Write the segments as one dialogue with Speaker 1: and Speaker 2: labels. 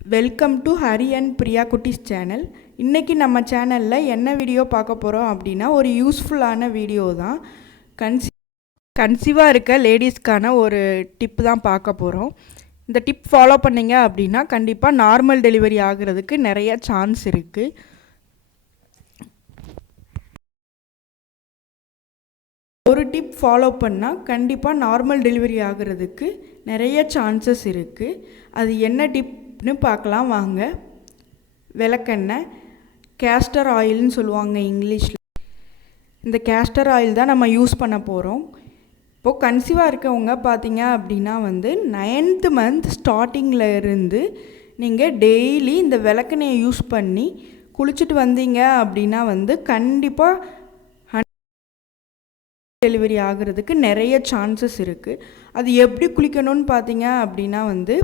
Speaker 1: Welcome to Hari and Priya குட்டிஸ் channel இன்றைக்கி நம்ம சேனலில் என்ன வீடியோ பார்க்க போகிறோம் அப்படின்னா ஒரு யூஸ்ஃபுல்லான வீடியோ தான். கன்சி கன்சீவாக இருக்க லேடிஸ்க்கான ஒரு டிப் தான் பார்க்க போகிறோம் இந்த டிப் ஃபாலோ பண்ணிங்க அப்படின்னா கண்டிப்பாக நார்மல் டெலிவரி ஆகிறதுக்கு நிறைய சான்ஸ் இருக்குது ஒரு டிப் ஃபாலோ பண்ணால் கண்டிப்பாக நார்மல் டெலிவரி ஆகிறதுக்கு நிறைய சான்சஸ் இருக்குது அது என்ன டிப் டிப்னு பார்க்கலாம் வாங்க. விளக்கெண்ணெய் கேஸ்டர் ஆயில்னு சொல்லுவாங்க இங்கிலீஷில். இந்த கேஸ்டர் ஆயில் தான் நம்ம யூஸ் பண்ண போகிறோம் இப்போது கன்சீவாக இருக்கவங்க பார்த்தீங்க அப்படின்னா வந்து நைன்த்து மந்த் ஸ்டார்டிங்கில் இருந்து நீங்கள் டெய்லி இந்த விளக்கெண்ணையை யூஸ் பண்ணி குளிச்சுட்டு வந்தீங்க அப்படின்னா வந்து கண்டிப்பாக டெலிவரி ஆகிறதுக்கு நிறைய சான்சஸ் இருக்குது அது எப்படி குளிக்கணும்னு பார்த்தீங்க அப்படின்னா வந்து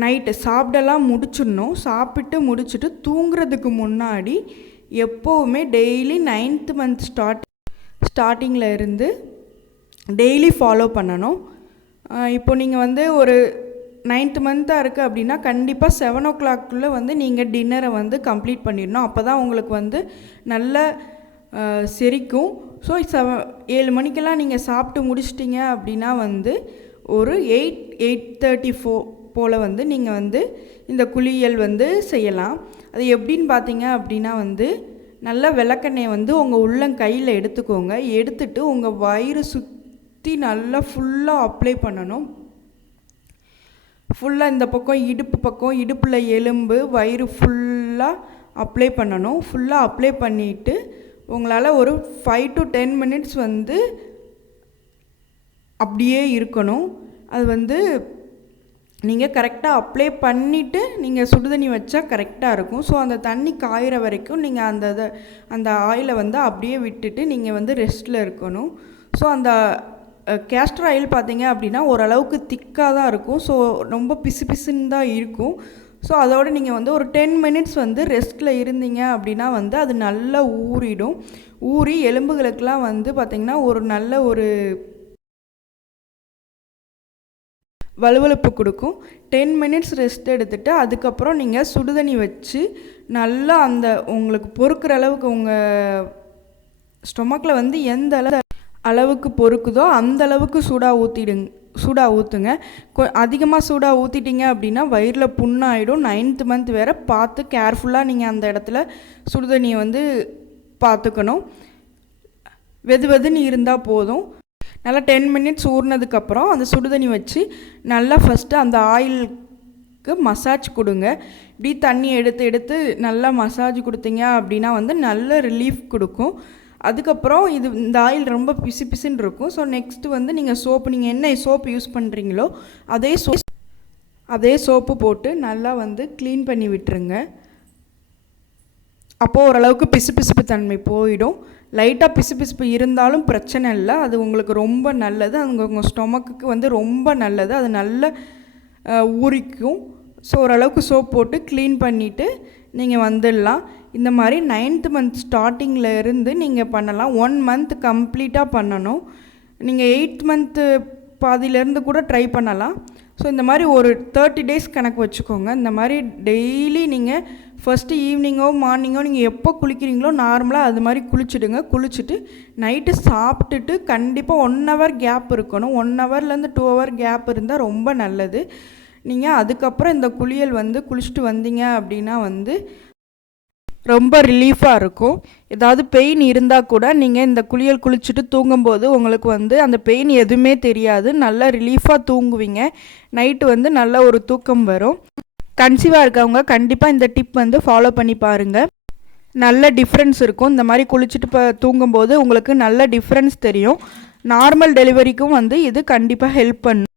Speaker 1: நைட்டு சாப்பிடலாம் முடிச்சிடணும். சாப்பிட்டு முடிச்சுட்டு தூங்குறதுக்கு முன்னாடி எப்போவுமே டெய்லி நைன்த்து மந்த் ஸ்டார்ட் ஸ்டார்டிங்கில் இருந்து டெய்லி ஃபாலோ பண்ணணும். இப்போ நீங்கள் வந்து ஒரு நைன்த்து மந்த்தாக இருக்குது அப்படின்னா கண்டிப்பாக செவன் ஓ கிளாக்குள்ளே வந்து நீங்கள் டின்னரை வந்து கம்ப்ளீட் பண்ணிடணும். அப்போ தான் உங்களுக்கு வந்து நல்ல செரிக்கும். ஸோ செவ ஏழு மணிக்கெல்லாம் நீங்கள் சாப்பிட்டு முடிச்சிட்டிங்க அப்படின்னா வந்து ஒரு எயிட் எயிட் தேர்ட்டி ஃபோர் போல் வந்து நீங்கள் வந்து இந்த குளியல் வந்து செய்யலாம். அது எப்படின்னு பார்த்தீங்க அப்படின்னா வந்து நல்ல விளக்கெண்ணெயை வந்து உங்கள் உள்ளங்கையில் எடுத்துக்கோங்க. எடுத்துட்டு உங்கள் வயிறு சுற்றி நல்லா ஃபுல்லாக அப்ளை பண்ணணும். ஃபுல்லாக இந்த பக்கம் இடுப்பு பக்கம் இடுப்பில் எலும்பு வயிறு ஃபுல்லாக அப்ளை பண்ணணும். ஃபுல்லாக அப்ளை பண்ணிவிட்டு உங்களால் ஒரு ஃபைவ் டு டென் மினிட்ஸ் வந்து அப்படியே இருக்கணும். அது வந்து நீங்கள் கரெக்டாக அப்ளை பண்ணிவிட்டு நீங்கள் சுடுதண்ணி வச்சா கரெக்டாக இருக்கும். ஸோ அந்த தண்ணி காயிற வரைக்கும் நீங்கள் அந்த இதை அந்த ஆயிலை வந்து அப்படியே விட்டுட்டு நீங்கள் வந்து ரெஸ்ட்டில் இருக்கணும். ஸோ அந்த கேஸ்டர் ஆயில் பார்த்தீங்க அப்படின்னா ஓரளவுக்கு திக்காக தான் இருக்கும். ஸோ ரொம்ப பிசு பிசுன்னு தான் இருக்கும். ஸோ அதோடு நீங்கள் வந்து ஒரு டென் மினிட்ஸ் வந்து ரெஸ்ட்டில் இருந்தீங்க அப்படின்னா வந்து அது நல்லா ஊறிடும். ஊறி எலும்புகளுக்கெலாம் வந்து பார்த்திங்கன்னா ஒரு நல்ல ஒரு வலுவலுப்பு கொடுக்கும். டென் மினிட்ஸ் ரெஸ்ட் எடுத்துகிட்டு அதுக்கப்புறம் நீங்கள் சுடுதண்ணி வச்சு நல்லா அந்த உங்களுக்கு பொறுக்கிற அளவுக்கு உங்கள் ஸ்டொமக்கில் வந்து எந்த அளவு அளவுக்கு பொறுக்குதோ அந்த அளவுக்கு சூடாக ஊற்றிடுங்க சூடாக ஊற்றுங்க கொ அதிகமாக சூடாக ஊற்றிட்டீங்க அப்படின்னா வயிறில் புண்ணாயிடும். நைன்த்து மந்த் வேறு பார்த்து கேர்ஃபுல்லாக நீங்கள் அந்த இடத்துல சுடுதண்ணியை வந்து பார்த்துக்கணும். வெது வெதுன்னு இருந்தால் போதும். நல்லா டென் மினிட்ஸ் ஊறினதுக்கப்புறம் அந்த சுடுதண்ணி வச்சு நல்லா ஃபஸ்ட்டு அந்த ஆயிலுக்கு மசாஜ் கொடுங்க. இப்படி தண்ணி எடுத்து எடுத்து நல்லா மசாஜ் கொடுத்தீங்க அப்படின்னா வந்து நல்ல ரிலீஃப் கொடுக்கும். அதுக்கப்புறம் இது இந்த ஆயில் ரொம்ப பிசு பிசுன்னு இருக்கும். ஸோ நெக்ஸ்ட்டு வந்து நீங்கள் சோப்பு நீங்கள் என்ன சோப்பு யூஸ் பண்ணுறீங்களோ அதே சோ அதே சோப்பு போட்டு நல்லா வந்து க்ளீன் பண்ணி விட்டுருங்க. அப்போது ஓரளவுக்கு பிசு பிசுப்பு தன்மை போயிடும். லைட்டாக பிசு பிசுப்பு இருந்தாலும் பிரச்சனை இல்லை. அது உங்களுக்கு ரொம்ப நல்லது. அங்கே உங்கள் ஸ்டொமக்குக்கு வந்து ரொம்ப நல்லது. அது நல்ல ஊறிக்கும் ஸோ ஓரளவுக்கு சோப் போட்டு க்ளீன் பண்ணிவிட்டு நீங்கள் வந்துடலாம். இந்த மாதிரி நைன்த்து மந்த் ஸ்டார்டிங்கில் இருந்து நீங்கள் பண்ணலாம். ஒன் மந்த் கம்ப்ளீட்டாக பண்ணணும். நீங்கள் எயித் மந்த்து பாதியிலேருந்து கூட ட்ரை பண்ணலாம். ஸோ இந்த மாதிரி ஒரு தேர்ட்டி டேஸ் கணக்கு வச்சுக்கோங்க. இந்த மாதிரி டெய்லி நீங்கள் ஃபஸ்ட்டு ஈவினிங்கோ மார்னிங்கோ நீங்கள் எப்போ குளிக்கிறீங்களோ நார்மலாக அது மாதிரி குளிச்சுடுங்க. குளிச்சுட்டு நைட்டு சாப்பிட்டுட்டு கண்டிப்பாக ஒன் ஹவர் கேப் இருக்கணும். ஒன் ஹவர்லேருந்து டூ ஹவர் கேப் இருந்தால் ரொம்ப நல்லது. நீங்கள் அதுக்கப்புறம் இந்த குளியல் வந்து குளிச்சுட்டு வந்தீங்க அப்படின்னா வந்து ரொம்ப ரிலீஃபாக இருக்கும். ஏதாவது பெயின் இருந்தால் கூட நீங்கள் இந்த குளியல் குளிச்சுட்டு தூங்கும்போது உங்களுக்கு வந்து அந்த பெயின் எதுவுமே தெரியாது. நல்லா ரிலீஃபாக தூங்குவீங்க. நைட்டு வந்து நல்ல ஒரு தூக்கம் வரும். கன்சீவாக இருக்கவங்க கண்டிப்பாக இந்த டிப் வந்து ஃபாலோ பண்ணி பாருங்கள் நல்ல டிஃப்ரென்ஸ் இருக்கும். இந்த மாதிரி குளிச்சுட்டு இப்போ தூங்கும்போது உங்களுக்கு நல்ல டிஃப்ரென்ஸ் தெரியும். நார்மல் டெலிவரிக்கும் வந்து இது கண்டிப்பாக ஹெல்ப் பண்ணும்.